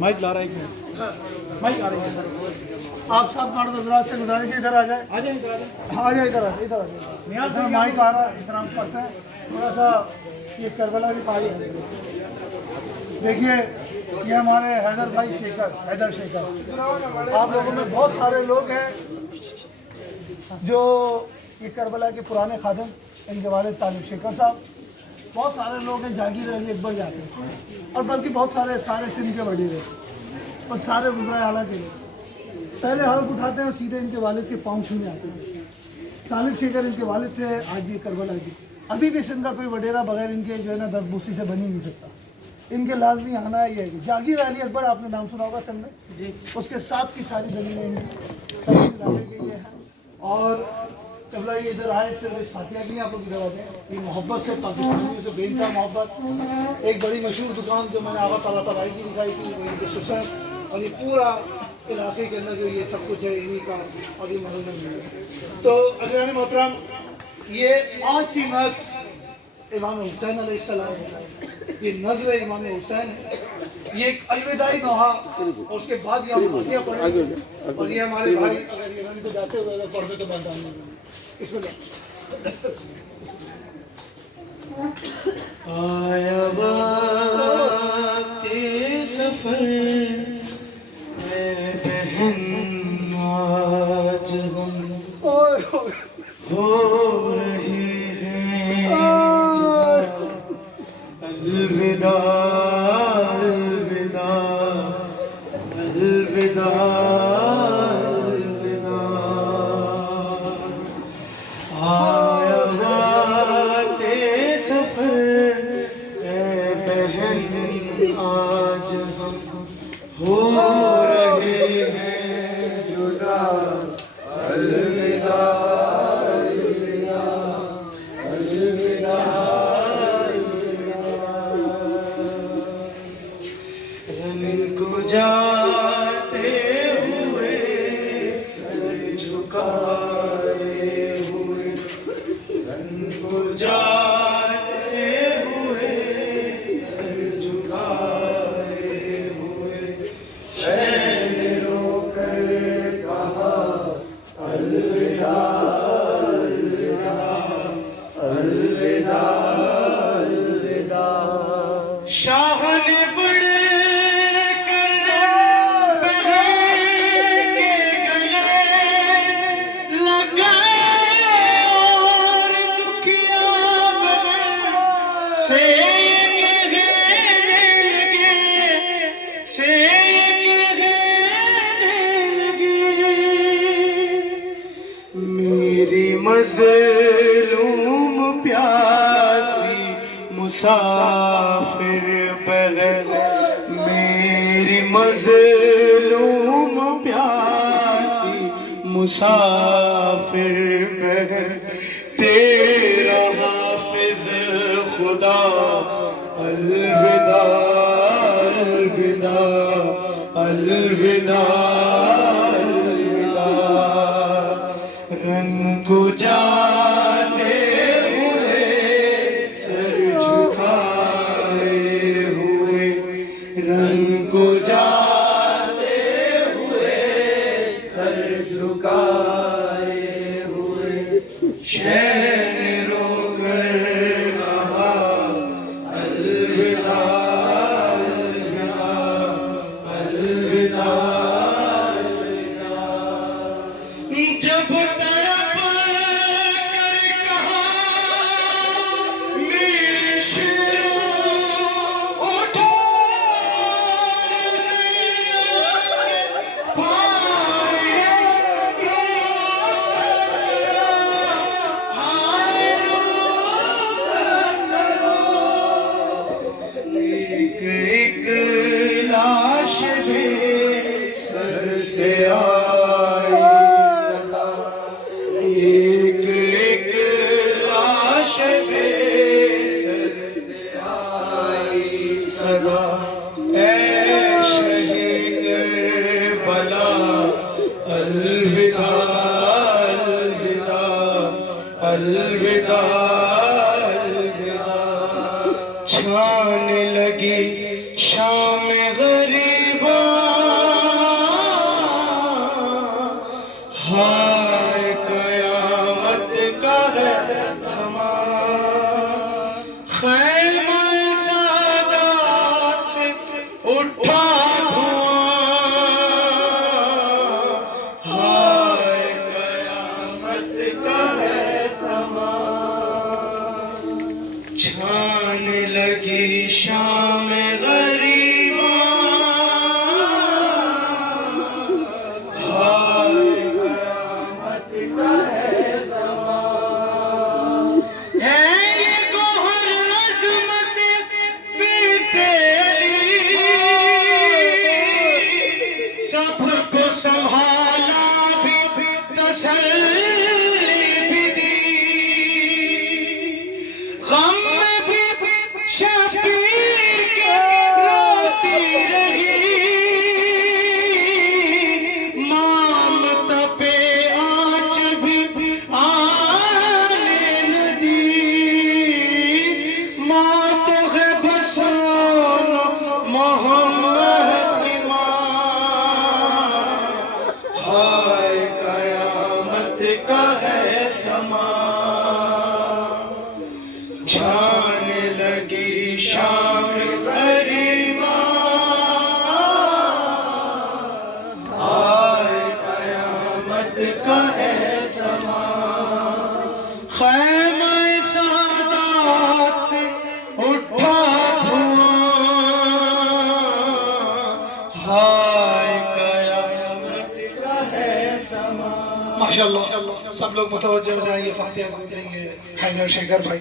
Mic لا رہا ہے ایک منٹ، مائک آ رہی ہے سر. آپ سب مرد حضرات سے گزارش ہے ادھر آ جائیں. آ جائیں ادھر، آ جائیں ادھر آ جائیں. ادھر مائک آ رہا ہے، احترام کرتے ہیں تھوڑا سا. یہ کربلا کی پائی ہے. دیکھیے یہ ہمارے حیدر بھائی شیخر، حیدر شیخر. آپ لوگوں میں بہت سارے لوگ ہیں جو یہ کربلا کے پرانے خادم، ان کے والد طالب شیخر صاحب. بہت سارے لوگ ہیں جاگیر علی اکبر جاتے ہیں، اور بلکہ بہت سارے سندھ کے وڈیرے اور سارے وزرائے اعلیٰ کے لوگ پہلے حلف اٹھاتے ہیں اور سیدھے ان کے والد کے پاؤں چھونے آتے ہیں. طالب شیخر ان کے والد تھے، آج بھی کربلا کی. ابھی بھی سندھ کا کوئی وڈیرا بغیر ان کے جو ہے نا 10 بوسی سے بن ہی نہیں سکتا. ان کے لازمی آنا یہ ہے کہ جاگیر علی اکبر، آپ نے نام سنا ہوگا سندھ میں، اس کے ساتھ کی ساری زمینیں ان کی ڈالے گئی ہیں. اور قبلہ یہ ادھر آئے صرف اس فاتحہ کے لیے آپ لوگ ادھر آتے ہیں. یہ محبت سے، پاکستانیوں سے بے انتہا محبت. ایک بڑی مشہور دکان جو میں نے آغا تعالیٰ تباہی کی دکھائی تھی، وہ ان کے سسر، اور یہ پورا علاقے کے اندر جو یہ سب کچھ ہے انہی کا، اور یہ محلے میں ہے. تو عزیزان محترم، یہ آج کی نظر امام حسین علیہ السلام ہے. یہ نظر امام حسین ہے. یہ ایک الوداعی نوحہ، اور اس کے بعد یہ ہم فاتحہ پڑھیں. اور یہ ہمارے بھائی اگر یہ رن کو جاتے ہوئے اگر پڑھتے تو بندان نہیں. بسم اللہ. آیا وقت سفر اے بہن، آج ہم ہو رہے ہیں الوداع، الوداع، الوداع، الوداع. آیا وقت سفر اے بہن، آج ہم ہو رہے ہیں جدا. الوداع، الوداع، الوداع. رن کو جاتے ہوئے سر جھکائے ہوئے، رن کو جاتے ہوئے سر جھکائے ہوئے، شہر نے رو کر کہا الوداع، الوداع، الوداع، الوداع. شاہ نے بڑے کر بہن کے گلے لگائے، اور دکھیا بغیر سے کہنے لگے، سے کہنے لگے، میری مظلوم پیاسی مسافر بغیر، میری مظلوم پیاسی مسافر بغیر، تیرا حافظ خدا الوداع، الوداع، الوداع، الوداع. رن کو جاتے ہوئے سر جھکائے ہوئے، رن کو جاتے ہوئے سر جھکائے ہوئے، شہر نے رو کر کہا الوداع، الوداع، الوداع، الوداع. جب تڑپ کر کہا میرے شیروں اٹھو، پائے ایک ایک لاش بھی سر سے آئی صدا، ایک ایک لاش بھی سر سے آئی صدا. اے شہید کربلا الوداع، الوداع، الوداع چھانے لگی شام غریباں ہائے قیامت کا ہے سما خیمہ سادات سے اٹھا دھواں ہائے قیامت کا ہے سما چھانے لگی شام غریباں ہائے قیامت کا ہے سما ہے یہ گوہر عظمت کی تیری سب کو سنبھالا بھی تسلی بھی دی غم میں بھی شبیر کے روتی رہی مامتا پہ آنچ بھی آنے نہ دی ماں تو ہے بسان محمد کی ماں ہائے قیامت کا ہے سما چھانے لگی شام غریباں ہائے قیامت کا ہے سما خیمہ سادات سے اٹھا دھواں ہائے قیامت کا ہے سما ماشاءاللہ سب لوگ متوجہ ہو جائیں گے فاتحہ کو دیں گے حیدر شیکر بھائی